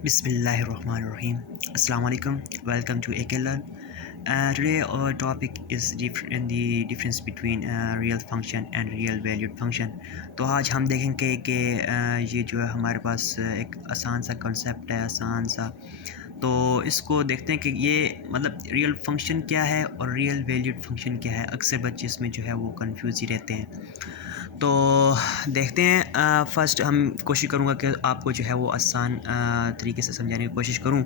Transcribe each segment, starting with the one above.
Bismillahirrahmanirrahim. Assalamu alaikum. Welcome to AK Learn. Today our topic is the difference between real function and real valued function. तो आज हम देखेंगे कि ये जो है हमारे पास एक आसान सा कॉन्सेप्ट है, आसान सा। तो इसको देखते हैं कि ये मतलब रियल फंक्शन क्या है और रियल वैल्यूड फंक्शन क्या है। अक्सर बच्चे इसमें जो है वो कंफ्यूज ही रहते हैं। तो देखते हैं। फ़र्स्ट हम कोशिश करूँगा कि आपको जो है वो आसान तरीके से समझाने की कोशिश करूँ।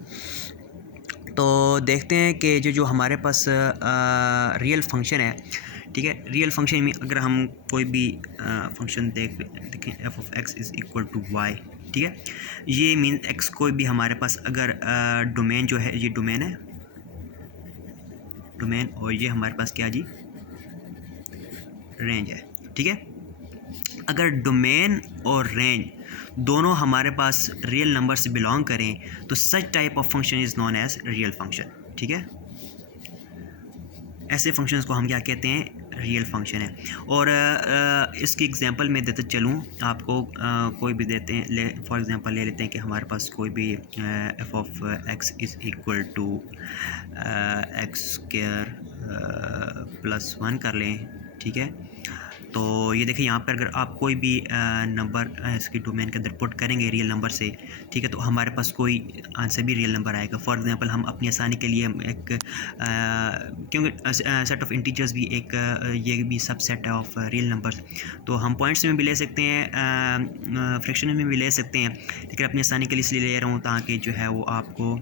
तो देखते हैं कि जो हमारे पास रियल फंक्शन है, ठीक है। रियल फंक्शन में अगर हम कोई भी फंक्शन देखें f of x is equal to y, ठीक है। ये मीन एक्स कोई भी हमारे पास अगर डोमेन जो है, ये डोमेन है, डोमेन, और ये हमारे पास क्या जी, रेंज है, ठीक है। अगर डोमेन और रेंज दोनों हमारे पास रियल नंबर से बिलोंग करें तो such type of function is known as real function, ठीक है। ऐसे फंक्शंस को हम क्या कहते हैं, रियल फंक्शन है। और इसकी एग्जांपल मैं देते चलूँ आपको। कोई भी देते हैं, फॉर एग्जांपल ले लेते हैं कि हमारे पास कोई भी f of x is equal to x square plus 1 कर लें, ठीक है। तो ये देखिए यहाँ पर अगर आप कोई भी नंबर इसकी डोमेन के अंदर पुट करेंगे रियल नंबर से, ठीक है, तो हमारे पास कोई आंसर भी रियल नंबर आएगा। फॉर एग्जांपल हम अपनी आसानी के लिए एक क्योंकि सेट ऑफ इंटीजर्स भी एक ये भी सबसेट है ऑफ रियल नंबर्स, तो हम पॉइंट्स में भी ले सकते हैं, फ्रैक्शन में भी ले सकते हैं, लेकिन अपनी आसानी के लिए इसलिए ले रहा हूँ ताकि जो है वो आपको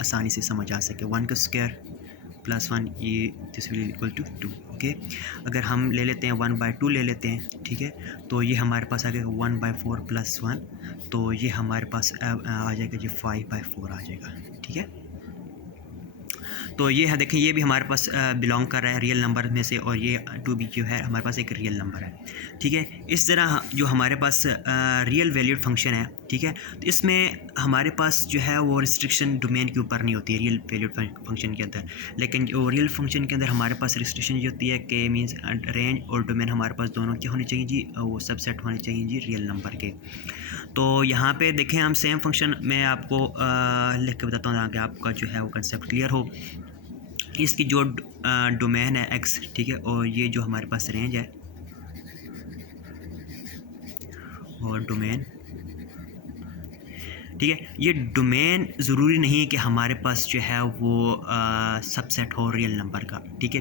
आसानी से समझ आ सके। 1 का स्क्वायर प्लस 1, ये this will equal to 2, okay. अगर हम ले लेते हैं 1/2 ले लेते हैं, ठीक है, तो ये हमारे पास आ जाएगा 1/4 प्लस 1, तो ये हमारे पास आ जाएगा जी 5/4 आ जाएगा, ठीक है। तो ये है, देखें, ये भी हमारे पास बिलोंग कर रहा है रियल नंबर में से, और ये 2 भी जो है हमारे पास एक रियल नंबर है, ठीक है। इस तरह जो हमारे पास रियल वैल्यूड फंक्शन है, ठीक है, तो इसमें हमारे पास जो है वो रिस्ट्रिक्शन डोमेन के ऊपर नहीं होती है रियल वैल्यूड फंक्शन के अंदर। लेकिन जो रियल फंक्शन के अंदर हमारे पास रिस्ट्रिक्शन ये होती है कि मीन्स रेंज और डोमेन हमारे पास दोनों क्या होने चाहिए जी, वो सबसेट होने चाहिए जी रियल नंबर के। तो यहाँ पे देखें, हम सेम फंक्शन मैं आपको लिख के बताता हूँ ताकि आपका जो है वो कंसेप्ट क्लियर हो। इसकी जो डोमेन है एक्स, ठीक है, और ये जो हमारे पास रेंज है और डोमेन, ठीक है। ये डोमेन ज़रूरी नहीं है कि हमारे पास जो है वो सबसेट हो रियल नंबर का, ठीक है।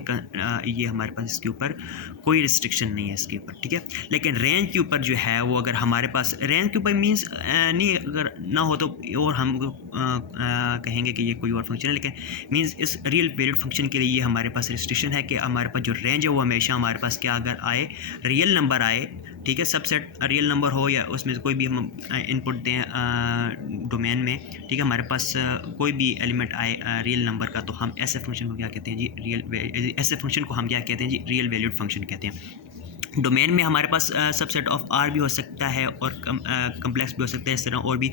ये हमारे पास इसके ऊपर कोई रिस्ट्रिक्शन नहीं है इसके ऊपर, ठीक है। लेकिन रेंज के ऊपर जो है वो अगर हमारे पास रेंज के ऊपर मीन्स नहीं, अगर ना हो तो और हम कहेंगे कि ये कोई और फंक्शन है, लेकिन मीन्स इस रियल वैल्यूड फंक्शन के लिए ये हमारे पास रिस्ट्रिक्शन है कि हमारे पास जो रेंज है वो हमेशा हमारे पास क्या अगर आए, रियल नंबर आए, ठीक है। सबसेट रियल नंबर हो या उसमें कोई भी हम इनपुट दें डोमेन में, ठीक है, हमारे पास कोई भी एलिमेंट आए रियल नंबर का, तो हम ऐसे फंक्शन को क्या कहते हैं जी, ऐसे फंक्शन को हम क्या कहते हैं जी, रियल वैल्यूड फंक्शन कहते हैं। डोमेन में हमारे पास सबसेट ऑफ आर भी हो सकता है और कम्प्लेक्स भी हो सकता है, इस तरह और भी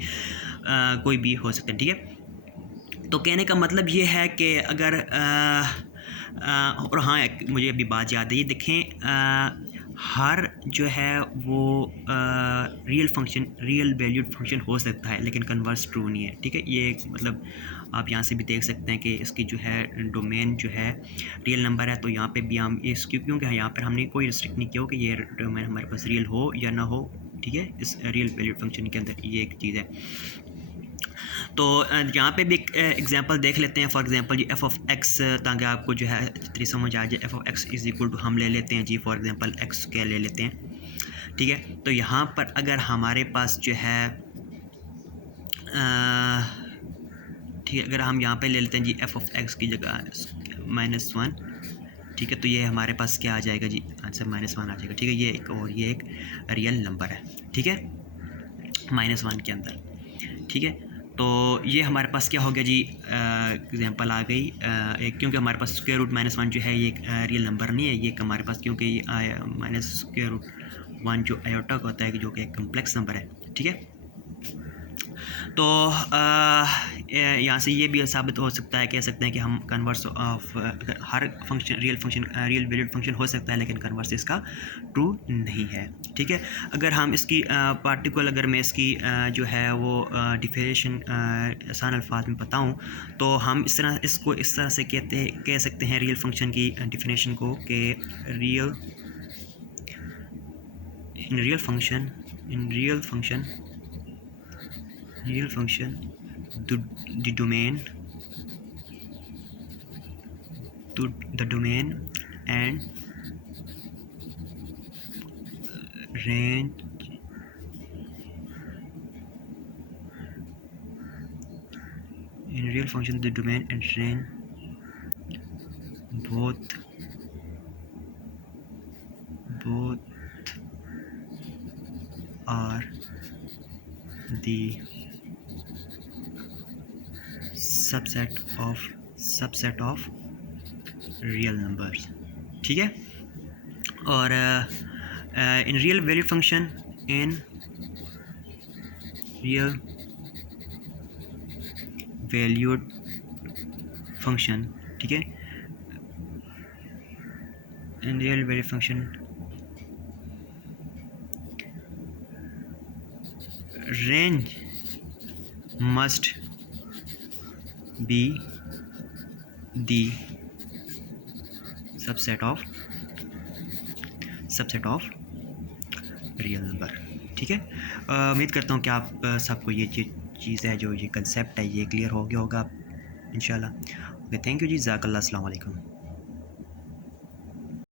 कोई भी हो सकता है, ठीक है। तो कहने का मतलब ये है कि अगर और हाँ, मुझे अभी बात याद है, ये देखें, हर जो है वो real function real valued function हो सकता है, लेकिन कन्वर्स ट्रू नहीं है, ठीक है। ये मतलब आप यहाँ से भी देख सकते हैं कि इसकी जो है डोमेन जो है रियल नंबर है, तो यहाँ पे भी हम इसकी क्योंकि यहाँ पर हमने कोई रिस्ट्रिक्ट नहीं किया हो कि ये डोमेन हमारे पास रियल हो या ना हो, ठीक है। इस रियल वैल्यूड फंक्शन के अंदर ये एक चीज़ है। तो यहाँ पे भी एक एग्जांपल देख लेते हैं। For example g f of x, ताकि आपको जो है इतनी समझ आ जाए। F of x is equal to हम ले लेते हैं जी, फॉर एग्जांपल एक्स के ले लेते हैं, ठीक है। तो यहाँ पर अगर हमारे पास जो है ठीक है, अगर हम यहाँ पे ले लेते हैं जी एफ ऑफ एक्स की जगह -1, ठीक है, तो ये हमारे पास क्या आ जाएगा जी, आंसर -1 आ जाएगा, ठीक है। ये एक और ये एक रियल नंबर है, ठीक है, -1 के अंदर, ठीक है। तो ये हमारे पास क्या हो गया जी, एग्जांपल आ गई एक, क्योंकि हमारे पास स्क्वायर रूट -1 जो है ये एक रियल नंबर नहीं है, ये हमारे पास क्योंकि ये -√1 जो आयोटा का होता है, जो कि एक कम्प्लेक्स नंबर है, ठीक है। तो यहाँ से ये भी साबित हो सकता है, कह सकते हैं कि हम converse of her function real valued function हो सकता है, लेकिन कन्वर्स इसका ट्रू नहीं है। ठीक है, अगर हम इसकी पार्टिकुलर अगर मैं इसकी जो है वो डिफिनेशन आसान अल्फाज में बताऊँ तो हम इसको इस तरह से कह सकते हैं रियल फंक्शन की डिफिनेशन को कि real function the domain and range in real function the domain and range both are the subset of real numbers। ठीक है, और इन रियल वैल्यू फंक्शन ठीक है, in real value function range must be the subset of real number। ठीक है, उम्मीद करता हूँ कि आप सबको ये चीज़ है, जो ये कंसेप्ट है, ये क्लियर हो गया होगा इंशाल्लाह। ओके, थैंक यू जी, जज़ाकल्लाह, अस्सलाम वालेकुम।